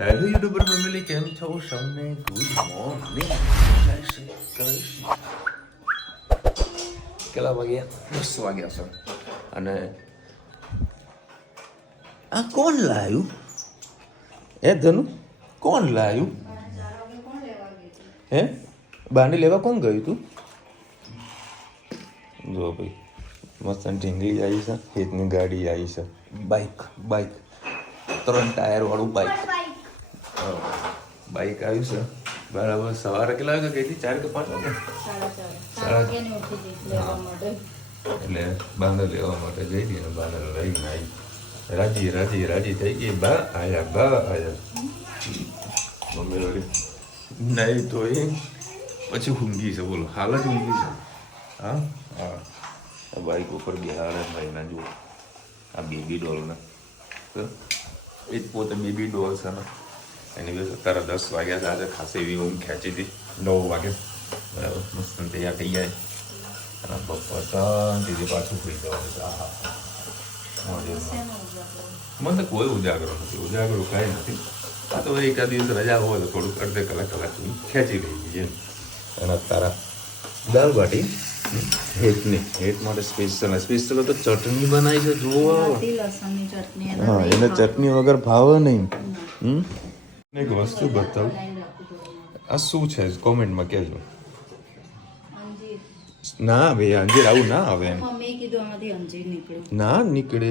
Hello YouTuber family, કેમ છો સૌને? Good morning. કેટલા વાગ્યા? 10 વાગ્યા છે. અને આ કોણ લાવ્યું? એ ધનુ કોણ લાવ્યું? હે બાને લેવા કોણ ગયું તું? જો ભાઈ મસ્ત ઢીંગલી આવી છે, હેતની ગાડી આવી છે, બાઇક 3 ટાયર વાળું બાઇક આવ્યું છે. બરાબર. સવારે કેટલા વાગે ગઈ હતી? 4 કે 5 વાગે? 4:30. એટલે બાંદર લેવા માટે ગઈ હતી અને બાંદર લઈને આવી. રાજી થઈ ગઈ. બા આયા મમ્મી વળી નહીં તો એ પછી ઊંઘી છે. બોલો, હાલ જ ઊંઘી છે. હા બાઈક ઉપર બિહાડે ભાઈના જુઓ આ બેબી ડોલને. એ જ પોતે બેબી ડોલ છે ને. એની બસ અત્યારે 10 વાગ્યા છે. આજે ખાસી એવી ઊંઘ ખેંચી હતી. 9 વાગે બરાબર મસ્ત તૈયાર થઈ જાય અને બપોર શાંતિથી પાછું સુઈ જવાનું છે. મને તો કોઈ ઉજાગરો નથી, ઉજાગરો કાંઈ નથી. આ તો એકાદ દિવસ રજા હોય તો થોડુંક અડધે કલાક ખેંચી રહી છે. અને અત્યારે દાળ બાટી હેત માટે સ્પેશિયલ તો ચટણી બનાવી છે. જુઓ, હા, એને ચટણી વગર ભાવે નહીં. એક વસ્તુ બતાવું, આ શું છે કોમેન્ટમાં કહેજો. ના ભાઈ, અંજીર આવું ના આવે એમ. ના નીકળે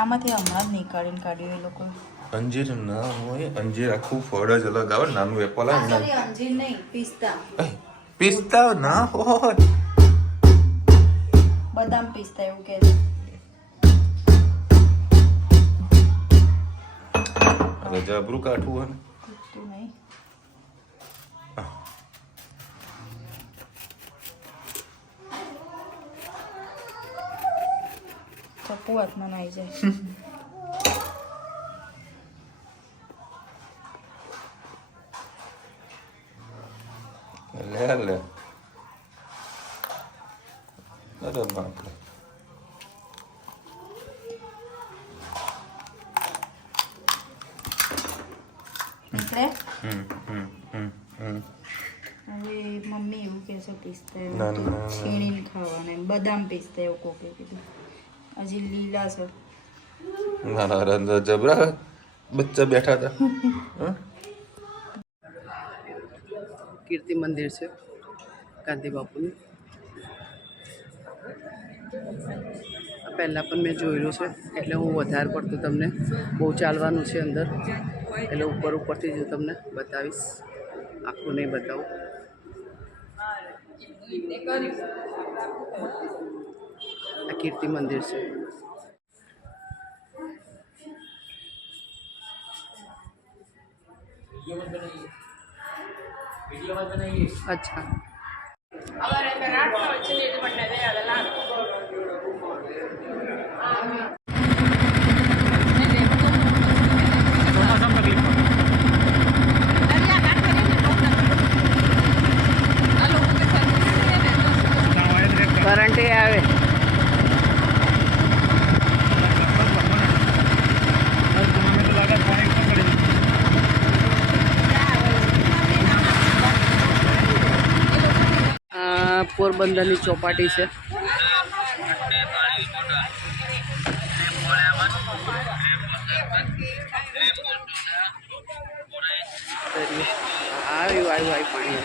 આમાંથી હમણાં જ નીકાળીને કાઢ્યું એ લોકો. અંજીર ના હોય. અંજીર આખું ફળ જ અલગ આવે. નાનું એપલ આવે ને. અંજીર નહીં, પિસ્તા. પિસ્તા ના હોય, બદામ પિસ્તા એવું કહે છે. અરે જબરું કાઠું હોય ને. નહીં ચપ્પુ હાથમાં નાઈ જાય. લે અરે બાપરે. નીકળે. હવે મમ્મી એવું કહે છે પિસ્તા છીણીને ખાવાના, બદામ પિસ્તા એવું કોકે કીધું. હજી લીલા છે. ના જબરા બચ્ચા બેઠા હતા. કીર્તિ મંદિર છે ગાંધી બાપુનું. પહેલાં પણ મેં જોયેલું છે, એટલે હું વધારે પડતું તમને બહુ ચાલવાનું છે અંદર, એટલે ઉપરથી જ તમને બતાવીશ, આખું નહીં બતાવું. આ કીર્તિ મંદિર છે. અચ્છા, કરંટ આવે. પોરબંદરની ચોપાટી છે. આવ્યું પાણી.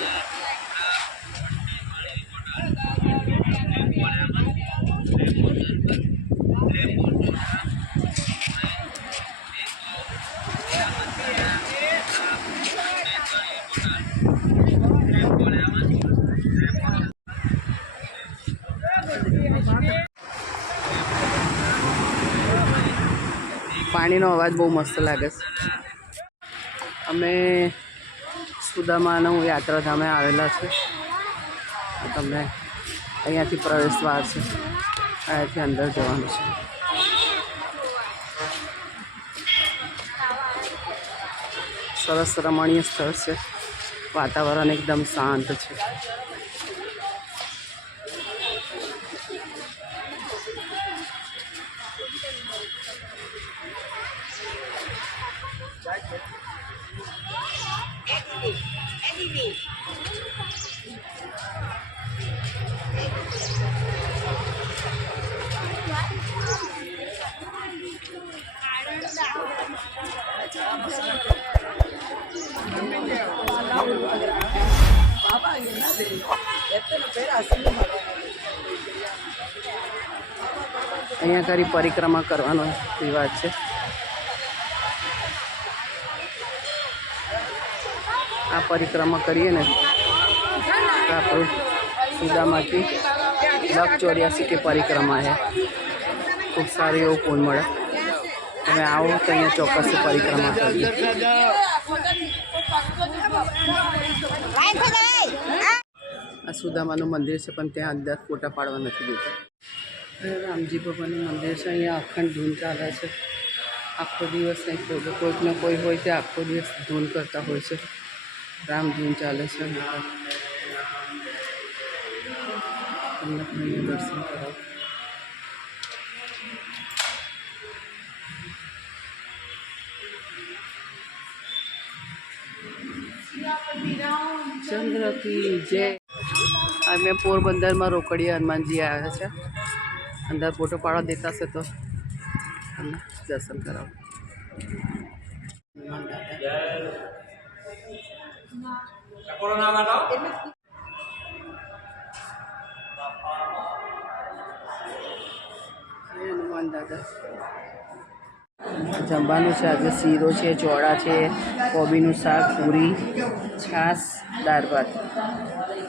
પાણીનો અવાજ બહુ મસ્ત લાગે છે. અમે સુદામાનું યાત્રાધામે આવેલા છે. તમને અહીંયાથી પ્રવેશ દ્વાર છે, અહીંયાથી અંદર જવાનું છે. સરસ રમણીય સ્થળ છે. વાતાવરણ એકદમ શાંત છે. અહીંયા કરી પરિક્રમા કરવાનો રિવાજ છે. આ પરિક્રમા કરીએ ને તો આપણું સુદાमा की 184 की परिक्रमा है. खूब सारी એવું પૂન મળે. તમે આવો તો અહીંયા ચોક્કસ પરિક્રમા કરજો. આ સુદામાનું મંદિર છે પણ ત્યાં અંદર ફોટા પાડવા નથી દેતા. રામજી ભગવાનનું મંદિર છે. અહીંયા અખંડ ધૂન ચાલે છે. આખો દિવસ અહીં કોઈકને કોઈ હોય તે આખો દિવસ ધૂન કરતા હોય છે. રામ ધૂન ચાલે છે. તમને પણ દર્શન કરાવો. चंद्र की जय. અમે પોરબંદરમાં રોકડિયા હનુમાનજી આવ્યા છે. અંદર ફોટો પાડવા દેતા છે તો તમને દર્શન કરાવો. હનુમાન દાદા. જમવાનું છે આજે શીરો છે, ચોળા છે, કોબીનું શાક, પૂરી, છાશ, દાળ ભાત.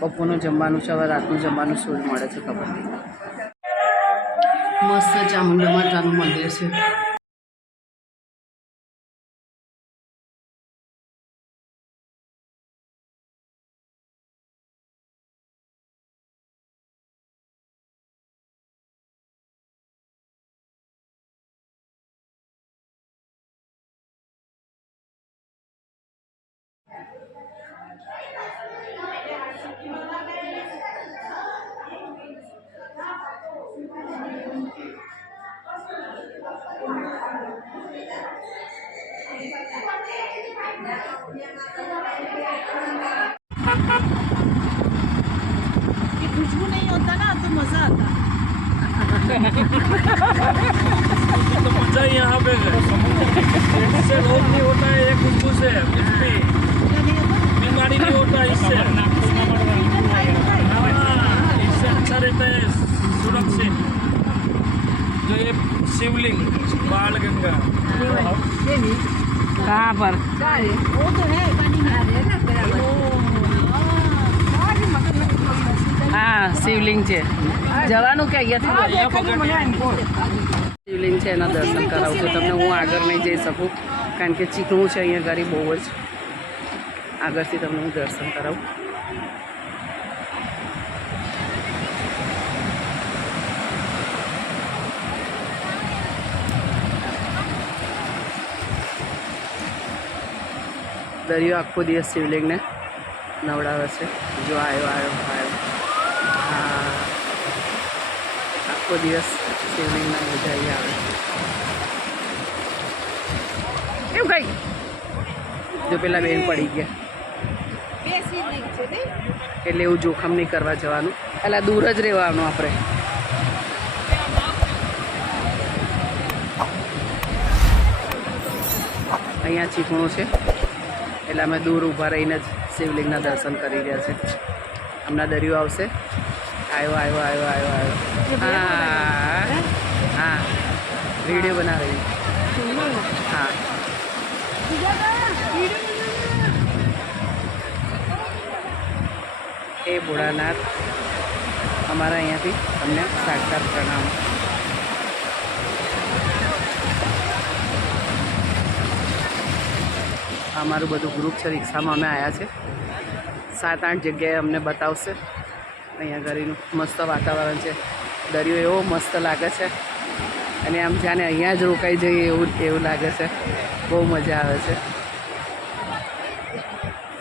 બપોરનું જમવાનું છે. હવે રાતનું જમવાનું શું મળે છે ખબર નહીં. મસ્ત ચામુંડા માતાનું મંદિર છે. ये खुशबू नहीं होता ना तो मजा आता. तो मजा ही यहाँ पे है. इससे रोग नहीं होता है. एक खुशबू से बीमारी नहीं होता इससे. हाँ, इससे अच्छा रहता है सुरक्षित. जो ये शिवलिंग बाल गंगा कहाँ पर? वो तो है पानी में आ रहे हैं ना बराबर. હા શિવલિંગ છે. જવાનું કે અહીંયાથી શિવલિંગ છે એના દર્શન કરાવું છું તમને. હું આગળ નહીં જઈ શકું કારણ કે ચીકણું છે અહીંયા ગાડી બહુ જ. આગળથી તમને હું દર્શન કરાવું. દરિયો આખો દિવસ શિવલિંગને નવડાવે છે. જો આવ્યો. હા, આખો દિવસ શિવલિંગના મજા આવી આવે. એવું કઈ જો પેલા બેન પડી ગયા એટલે એવું જોખમ નહીં કરવા જવાનું. એટલે દૂર જ રહેવાનું આપણે. અહીંયા ચીકણું છે એટલે અમે દૂર ઊભા રહીને જ શિવલિંગના દર્શન કરી રહ્યા છે. હમણાં દરિયો આવશે. આવ્યો. હા વિડીયો બના રહી. હા એ ભોળાનાથ અમારા અહીંયાથી તમને સાક્ષાત પ્રણામ. અમારું બધું ગ્રુપ છે. રિક્ષામાં અમે આવ્યા છે. 7-8 જગ્યાએ અમને બતાવશે. અહીંયા ઘરીનું મસ્ત વાતાવરણ છે. દરિયો એવો મસ્ત લાગે છે અને આમ જાણે અહીંયા જ રોકાઈ જઈએ એવું લાગે છે. બહુ મજા આવે છે.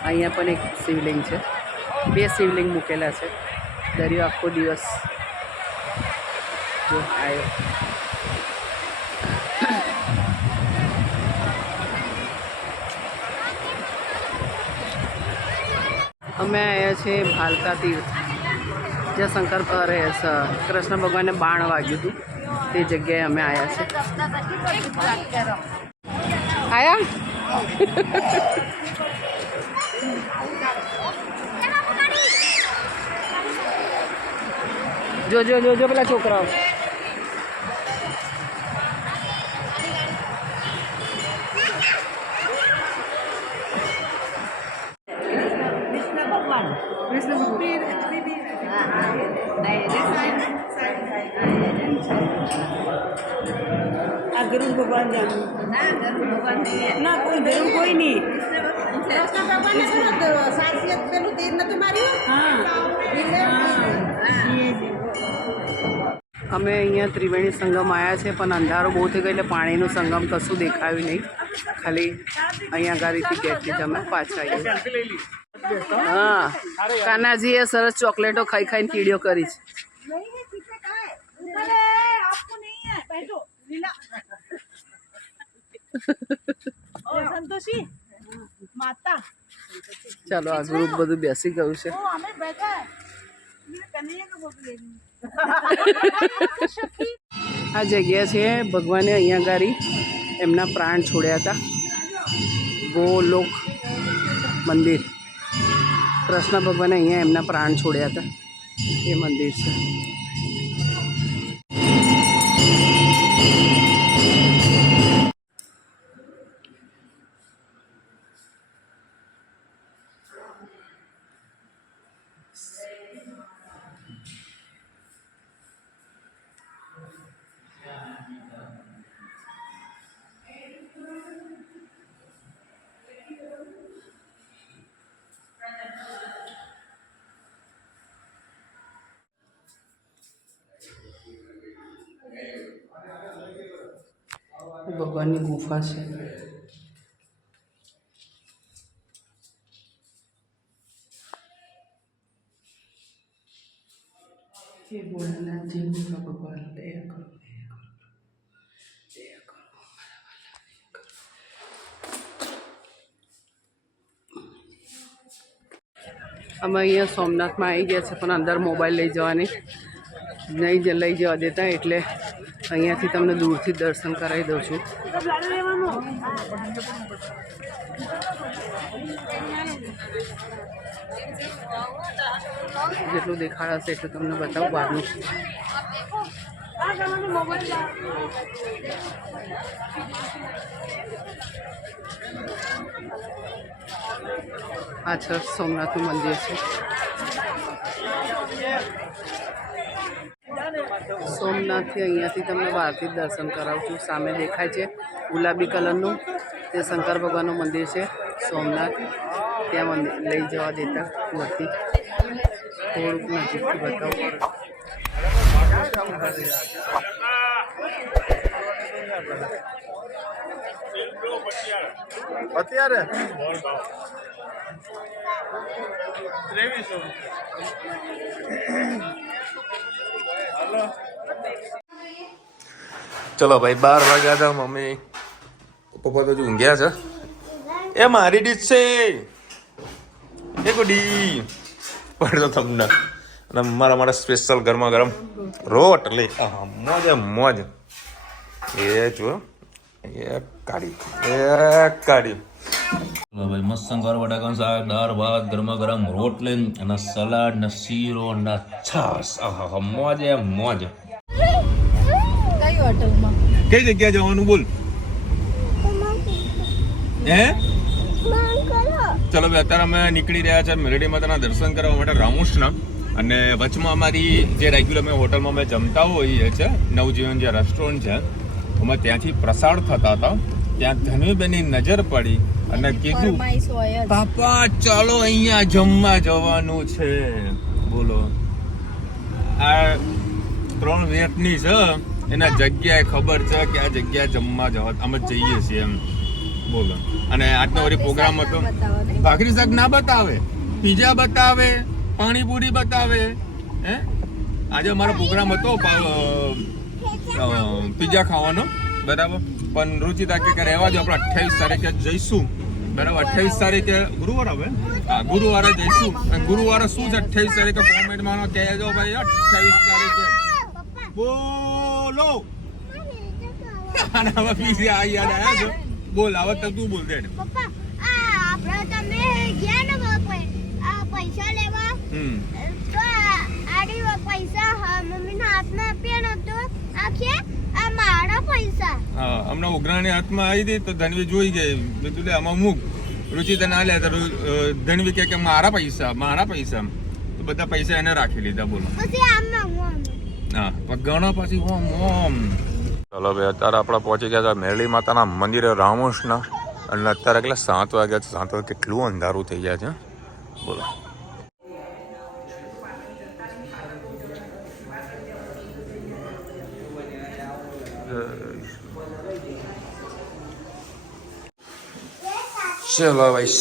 અહીંયા પણ એક શિવલિંગ છે. 2 શિવલિંગ મૂકેલા છે. દરિયો આખો દિવસ જો આવ્યો. અમે આવ્યા છીએ ભાલકા તીર્થ, જ્યાં શંકર કૃષ્ણ ભગવાનને બાણ વાગ્યું હતું તે જગ્યાએ અમે આવ્યા છીએ. આયા જો પેલા છોકરાઓ. આ ગરુડ ભગવાન ના કોઈ ગરુડ કોઈ નહીં. કૃષ્ણ ભગવાને શું સાચી પેલું તીર નથી માર્યું. અમે અહીંયા ત્રિવેણી સંગમ આવ્યા છે, પણ અંધારો બહુ થઈ ગયો એટલે પાણીનું સંગમ કશું દેખાયું નહીં. ખાલી અહીંયા ગાડીથી ગેટથી અમે પાછા આવ્યા. હા, કાનાજીએ સરસ ચોકલેટો ખાઈ ખાઈને કીડીઓ કરી છે. સંતોષી માતા ચાલો આ ગ્રુપ બધું બેસી ગયું છે. આ જગ્યા છે ભગવાને અહીંયા ગાડી એમના પ્રાણ છોડ્યા હતા. ગોલોક મંદિર, કૃષ્ણ ભગવાને અહીંયા એમના પ્રાણ છોડ્યા હતા એ મંદિર છે. ભગવાનની ગુફા છે. હે ભોળાનાથજી, ગુફા ભગવાન દયા કરો, દયા કરો, દયા કરો. અમે અહીંયા સોમનાથમાં આવી ગયા છે, પણ અંદર મોબાઈલ લઈ જવાની નહીં લઈ જવા દેતા, એટલે અહીંયાથી તમને દૂરથી દર્શન કરાવી દઉં છું. જેટલું દેખાડશે એટલું તમને બતાવું બહારનું. પાછળ સોમનાથનું મંદિર છે. સોમનાથથી અહીંયાથી તમને બહારથી દર્શન કરાવું છું. સામે દેખાય છે ગુલાબી કલરનું, તે શંકર ભગવાનનું મંદિર છે સોમનાથ. ત્યાં મંદિર લઈ જવા દેતા નથી, થોડુંક નજીકથી બતાવું. અત્યારે ચલો ભાઈ 12 વાગ્યા હતા. મમ્મી પપ્પા તો હજુ ઊંઘ્યા છે. એ મારી ડીશ છે એ ગુડી પડતો તમને, અને મારા માટે સ્પેશિયલ ગરમા ગરમ રોટલી. મોજ મોજ. એ જો એ કાઢી ભાઈ મસ્ત સંભાર બટાકાનું શાક, દાળ ભાત, ગરમા ગરમ રોટલી અને સલાડ ને શીરો ને છાસ. મોજ એ મોજ. કઈ હોટલમાં? કઈ જગ્યાએ જવાનું બોલ? હે ચલો ભાઈ, અત્યારે અમે નીકળી રહ્યા છે મેલડી માતાના દર્શન કરવા માટે રામુશના. અને વચમાં અમારી જે રેગ્યુલર અમે હોટલમાં અમે જમતા હોઈએ છીએ, નવજીવન જે રેસ્ટોરન્ટ છે, અમે ત્યાંથી પ્રસાદ થતા હતા. ત્યાં ધનુબેનની નજર પડી અને કીધું પાપા ચાલો અહીંયા જમવા જવાનું છે. બોલો, આ 3 વેટની છે, એના જગ્યાએ ખબર છે કે આ જગ્યાએ જમવા જવા અમે જઈએ છીએ એમ. બોલો, અને આજનો વળી પ્રોગ્રામ હતો. ભાખરી શાક ના બતાવે, પીઝા બતાવે, પાણીપુરી બતાવે. હે આજે અમારો પ્રોગ્રામ હતો પીઝા ખાવાનો, બરાબર, પણ રુચિતા કે રહેવા દો, આપણે 28 તારીખે જઈશું બરાબર 28 તારીખે ગુરુવાર આવે હા ગુરુવારે જઈશું અને ગુરુવારે શું છે 28 તારીખે કોમેન્ટમાં કહેજો ભાઈ 28 તારીખે બોલો અને હવે પીસી આ યાદ આવ્યા છો બોલ હવે તો તું બોલ દે પપ્પા આપણે તમે ગયા ને પૈસા લેવા તો આડી પૈસા મમ્મીના હાથમાં આપ્યા ને તો આખે આ મારા પૈસા હા હમણાં ઉઘરાણી હાથમાં આવી હતી તો ધનવી જોઈ ગઈ મેં તું આમાં મૂક રુચિ તને આ લે તો ધનવી કે મારા પૈસા તો બધા પૈસા એને રાખી લીધા બોલો પછી આમ હા ઘણા પછી ઓમ ચલો ભાઈ અત્યારે આપણે પહોંચી ગયા હતા મેરળી માતાના મંદિરે રામોશના અને અત્યારે કેટલા 7 વાગ્યા છે 7 વાગે કેટલું અંધારું થઈ ગયા છે બોલો ચલો ભાઈ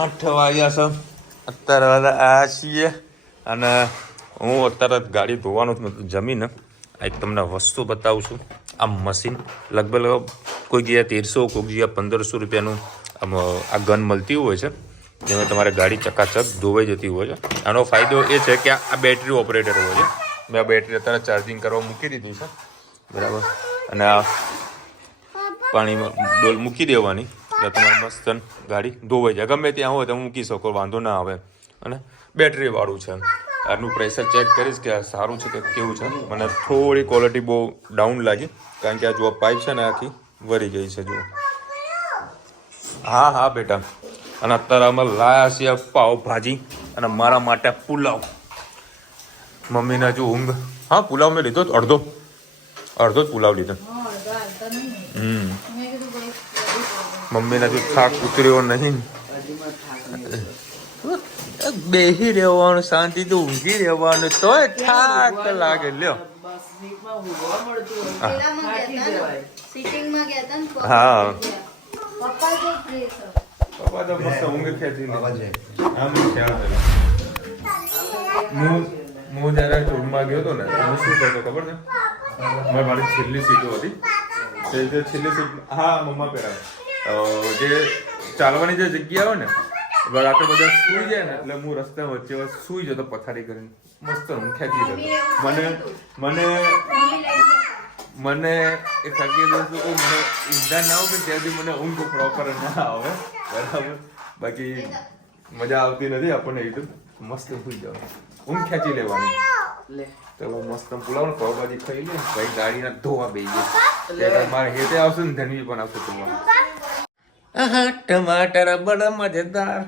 8:30 વાગ્યા છે અત્યારે આ છીએ અને હું અત્યારે ગાડી ધોવાનું જમીને એક તમને વસ્તુ બતાવું છું આ મશીન લગભગ કોઈ ગયા 1300 કોઈ ગયા 1500 રૂપિયાનું આ ગન મળતી હોય છે જેમાં તમારે ગાડી ચકાચક ધોવાઈ જતી હોય છે આનો ફાયદો એ છે કે આ બેટરી ઓપરેટર હોય છે મેં આ બેટરી અત્યારે ચાર્જિંગ કરવા મૂકી દીધી છે બરાબર અને આ પાણીમાં ડોલ મૂકી દેવાની એટલે તમારે મસ્ત ગાડી ધોવાઈ જાય ગમે ત્યાં હોય તો મૂકી શકો વાંધો ના આવે અને બેટરીવાળું છે આનું પ્રેશર ચેક કરીશ કે આ સારું છે કે કેવું છે મને થોડી ક્વોલિટી બહુ ડાઉન લાગી કારણ કે આ જો પાઇપ છે ને આખી વરી ગઈ છે જો હા બેટા અને અત્યારે અમે લાયા છીએ પાવભાજી અને મારા માટે પુલાવ મમ્મીને જો ઊંઘ હા પુલાવ મેં લીધો અડધો જ પુલાવ લીધો મમ્મીને જો થાક ઉતર્યો નહીં બેહી રહેવાનું શાંતિ તો ઊંઘી રહેવાનું તોય થાક લાગે લ્યો હા પપ્પા તો મસ્ત ઊંઘ ખેંચી આમ ખ્યાલ હું જયારે ટૂરમાં ગયો હતો ને હું શું કરતો ખબર ને મારી છેલ્લી સીટો હતી તે છેલ્લી સીટ હા મમ્મા પહેરાવે જે ચાલવાની જે જગ્યા હોય ને રાતે બધા સુઈ જાય ને એટલે હું રસ્તા વચ્ચે સુઈ જતો પથારી કરીને મસ્ત ઊંઘ ખેંચી જતો મને એ થકી દઉં છું મને ઊંઘા ના આવે ત્યાંથી મને ઊંઘ પ્રોપર ના આવે બરાબર બાકી મજા આવતી નથી આપણને એ તો મસ્ત સુઈ જવાનું ઊંઘ ખેંચી લેવાની ચલો મસ્ત પુલાવ ને પાવભાજી ખાઈ લે ભાઈ ગાડીના ધોવા બેસી જાય મારે હેતે આવશે ને ધનવી પણ આવશે તમારે ટમાટર બડા મજેદાર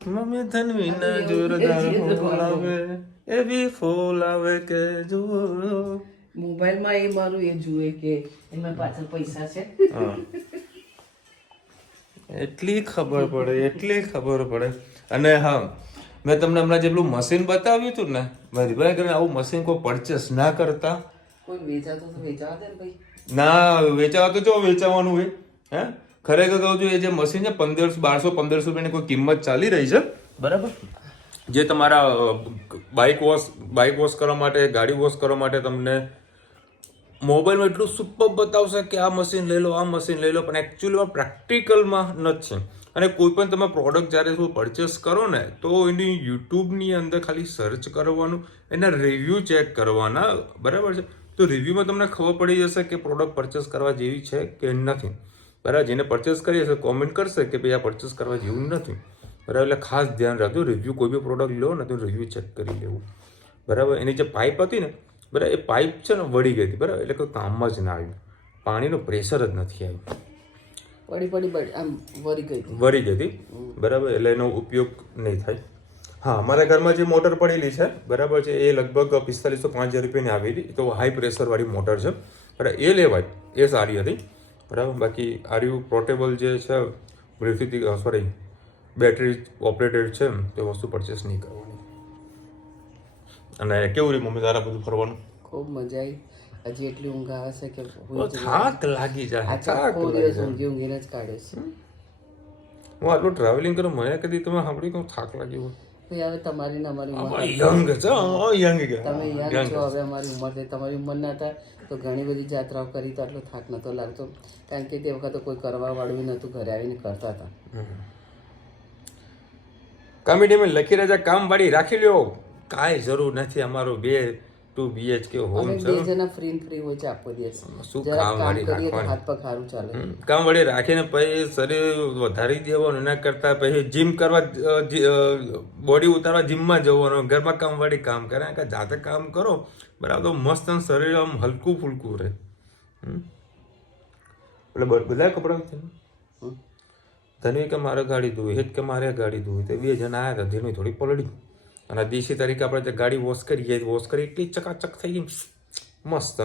મમ્મી ધનવી ના જોરદાર ફૂલ આવે એવી ફૂલ આવે કે જો મોબાઈલમાં એ મારું એ જુએ કે એમાં પાછળ પૈસા છે એટલી ખબર પડે અને હા મેં તમને હમણાં જેટલું મશીન બતાવ્યું હતું ને મારી ભાઈ કરીને આવું મશીન કોઈ પરચેસ ના કરતા કોઈ વેચાતો તો વેચાવા દે ને ભાઈ ના વેચાવા તો જો વેચાવાનું હોય હે ખરેખર કહું છું એ જે મશીન છે 1200 રૂપિયાની કોઈ કિંમત ચાલી રહી છે બરાબર જે તમારા બાઇક વોશ કરવા માટે ગાડી વોશ કરવા માટે તમને મોબાઈલમાં એટલું સુપર બતાવશે કે આ મશીન લઈ લો પણ એકચ્યુઅલીમાં પ્રેક્ટિકલમાં નથી અને કોઈ પણ તમે પ્રોડક્ટ જ્યારે પરચેસ કરો ને તો એની યુટ્યુબની અંદર ખાલી સર્ચ કરવાનું એના રિવ્યૂ ચેક કરવાના બરાબર છે તો રિવ્યૂમાં તમને ખબર પડી જશે કે પ્રોડક્ટ પરચેસ કરવા જેવી છે કે નથી બરાબર જેને પરચેસ કરી હશે કોમેન્ટ કરશે કે ભાઈ આ પરચેસ કરવા જેવું નથી બરાબર એટલે ખાસ ધ્યાન રાખજો રિવ્યૂ કોઈ બી પ્રોડક્ટ લો ને તો રિવ્યૂ ચેક કરી લેવું બરાબર એની જે પાઇપ હતી ને બરાબર એ પાઇપ છે ને વળી ગઈ હતી બરાબર એટલે કોઈ કામમાં જ ના આવ્યું પાણીનું પ્રેશર જ નથી આવ્યું પડી આમ વરી ગઈ હતી બરાબર એટલે એનો ઉપયોગ નહીં થાય હા અમારા ઘરમાં જે મોટર પડેલી છે બરાબર છે એ લગભગ 4505 રૂપિયાની આવી હતી તો હાઈ પ્રેશરવાળી મોટર છે બરાબર એ લેવાય એ સારી હતી બરાબર બાકી આર્યુ પોર્ટેબલ જે છે બ્લુટૂથ બેટરી ઓપરેટેડ છે તે વસ્તુ પરચેસ નહીં કરવાની અને કેવું રહ્યું મમ્મી તારા બધું ફરવાનું ખૂબ મજા આવી હજી એટલી ઊંઘ આવે છે કે થાક લાગી જાય ઊંઘીને જ કાઢે છે હું આટલું ટ્રાવેલિંગ કરું મને કદી તમે સાંભળ્યું કે થાક લાગ્યો હોય ભાઈ હવે તમારી ને અમારી ઉંમર યંગ છે યંગ કે તમે યંગ છો, હવે અમારી ઉંમર થઈ, તમારી ઉંમર ના હતા તો ઘણી બધી જાત્રાઓ કરી તો આટલો થાક નહોતો લાગતો, કારણ કે તે વખતે કોઈ કરવા વાળું નહોતું, ઘરે આવીને કરતા હતા. કમિટીમાં લખી રહ્યા કામ વાળી રાખી લ્યો, કાંઈ જરૂર નથી. અમારું 2 BHK હોમ અમે છે, 2 જણા ફ્રી હોય છે આખો દિવસ, શું જરા કામ કામ વાળી કરીએ તો રાખવાની? હાથ પગ સારું ચાલે. કામ વાળી રાખીને પછી શરીર વધારી દેવાનું, એના કરતા પછી જીમ કરવા, બોડી ઉતારવા જીમમાં જવાનું, ઘરમાં કામ વાળી કામ કરે કે જાતે કામ કરો બરાબર, તો મસ્ત શરીર આમ હલકું ફૂલકું રહે. એટલે બધા કપડાં ધનવી કે મારે ગાડી ધોવી, હેત કે મારે ગાડી ધોવી, તો 2 જણા આવ્યા હતા, ધીણી થોડી પલળી, અને દેશી તરીકે આપણે જે ગાડી વોશ કરીએ, વોશ કરી એટલી ચકાચક થઈ ગઈ મસ્ત.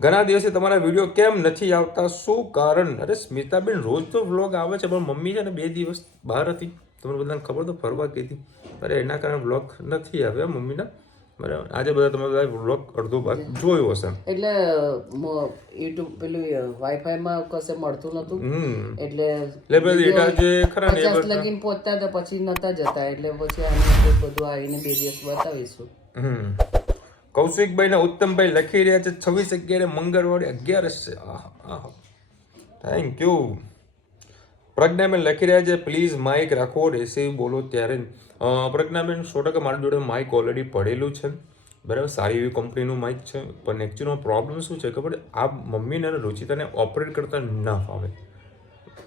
ઘણા દિવસે તમારા વિડીયો કેમ નથી આવતા, શું કારણ? અરે સ્મિતાબેન રોજ તો વ્લોગ આવે છે, પણ મમ્મી છે ને 2 દિવસ બહાર હતી, તમને બધાને ખબર તો ફરવા ગઈ હતી, અરે એના કારણે વ્લોગ નથી આવ્યા મમ્મીના. બરાબર, આજે બધા તમે બધા વ્લોગ અડધો ભાગ જોયો હશે. એટલે યુટ્યુબ પેલું વાઈફાઈ માં કશે મળતું નતું, એટલે જે ખરા ને 50 લગીન પહોંચતા તો પછી નતા જતા, એટલે પછી આને બધું આવીને 2 દિવસ બતાવીશું. કૌશિકભાઈ ને ઉત્તમભાઈ લખી રહ્યા છે 26/11 મંગળવારે 11 છે. Thank you. પ્રજ્ઞાબેન લખી રહ્યા છે પ્લીઝ માઇક રાખો, રેસીવ બોલો ત્યારે. પ્રજ્ઞાબેન 100% મારી જોડે માઇક ઓલરેડી પડેલું છે, બરાબર, સારી એવી કંપનીનું માઇક છે, પણ એકચ્યુઅલમાં પ્રોબ્લેમ શું છે ખબર? આ મમ્મીને અને રુચિતાને ઓપરેટ કરતા ના ફાવે,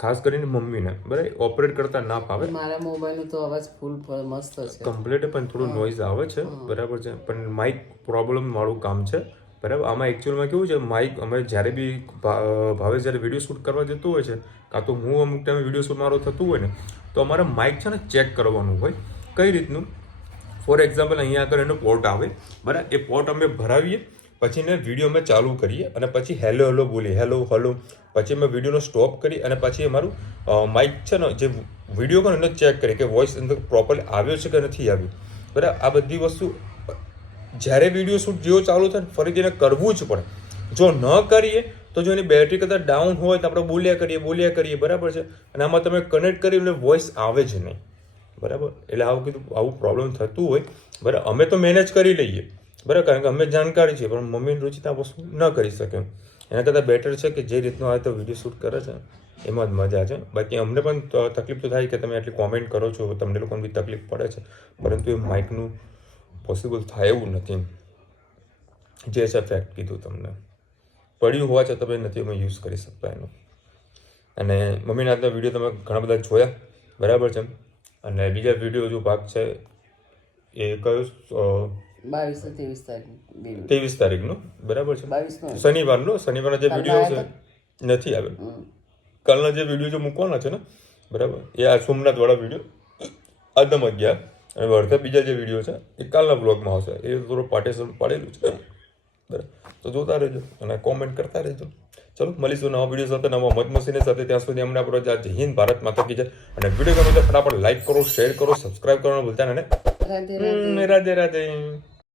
ખાસ કરીને મમ્મીને, બરાબર, ઓપરેટ કરતા ના ફાવે. મારા મોબાઈલનો તો અવાજ ફૂલ મસ્ત છે, કમ્પ્લીટ, પણ થોડું નોઈઝ આવે છે, બરાબર છે, પણ માઇક પ્રોબ્લેમ વાળું કામ છે, બરાબર. આમાં એકચ્યુઅલમાં કેવું છે, માઇક અમે જ્યારે બી ભાવે જ્યારે વિડીયો શૂટ કરવા જતું હોય છે, કાં તો હું અમુક ટાઈમે વિડીયો શૂટ મારો થતું હોય ને, તો અમારે માઇક છે ને ચેક કરવાનું હોય. કઈ રીતનું? ફોર એક્ઝામ્પલ અહીંયા આગળ એનો પોર્ટ આવે, બરાબર, એ પોર્ટ અમે ભરાવીએ, પછી ને વિડીયો અમે ચાલુ કરીએ, અને પછી હેલો હેલો બોલીએ, હેલો હલો, પછી અમે વિડીયોનો સ્ટોપ કરી, અને પછી અમારું માઇક છે ને જે વિડીયો કરે એને ચેક કરીએ કે વોઇસ અંદર પ્રોપરલી આવ્યો છે કે નથી આવ્યો, બરાબર. આ બધી વસ્તુ જ્યારે વિડીયો શૂટ જેવો ચાલુ થાય ફરીથી એને કરવું જ પડે. જો ન કરીએ તો જો એની બેટરી કદાચ ડાઉન હોય તો આપણે બોલ્યા કરીએ, બરાબર છે, અને આમાં તમે કનેક્ટ કરી એટલે વોઇસ આવે જ નહીં, બરાબર. એટલે આવું પ્રોબ્લેમ થતું હોય, બરાબર. અમે તો મેનેજ કરી લઈએ, બરાબર, કારણ કે અમે જાણકારી છે, પણ મમ્મીની રુચિતા વસ્તુ ન કરી શકે. એના કરતાં બેટર છે કે જે રીતનો આવે તો વિડીયો શૂટ કરે છે એમાં જ મજા છે. બાકી અમને પણ તકલીફ તો થાય કે તમે આટલી કોમેન્ટ કરો છો, તમને લોકોને બી તકલીફ પડે છે, પરંતુ એ માઇકનું પોસિબલ થાય એવું નથી. જે છે ફેક્ટ કીધું તમને, પડ્યું હોવા છતાં તમે નથી અમે યુઝ કરી શકતા એનું. અને મમ્મીના આજના વિડીયો તમે ઘણા બધા જોયા, બરાબર છે. અને બીજા વિડીયો જો ભાગ છે એ કયો 23 તારીખનો, બરાબર છે, શનિવારનો જે વિડીયો છે નથી આવ્યો. કાલના જે વિડીયો જો મૂકવાના છે ને, બરાબર, એ આ સોમનાથ વાળા વિડીયો આદમ 11, અને અડધા બીજા જે વિડીયો છે એ કાલના બ્લોગમાં આવશે. એ થોડું પાર્ટિશન પાડેલું છે, બરાબર, તો જોતા રહેજો અને કોમેન્ટ કરતા રહેજો. ચલો મળીશું નવા વિડીયો સાથે, નવા મત મસીને સાથે. ત્યાં સુધી અમને આપણો જય હિન્દ, ભારત માતા કી જય. અને વિડીયો ગમે તો ફટાફટ લાઈક કરો, શેર કરો, સબસ્ક્રાઈબ કરવાનું ભૂલતા નહીં. રાધે રાધે.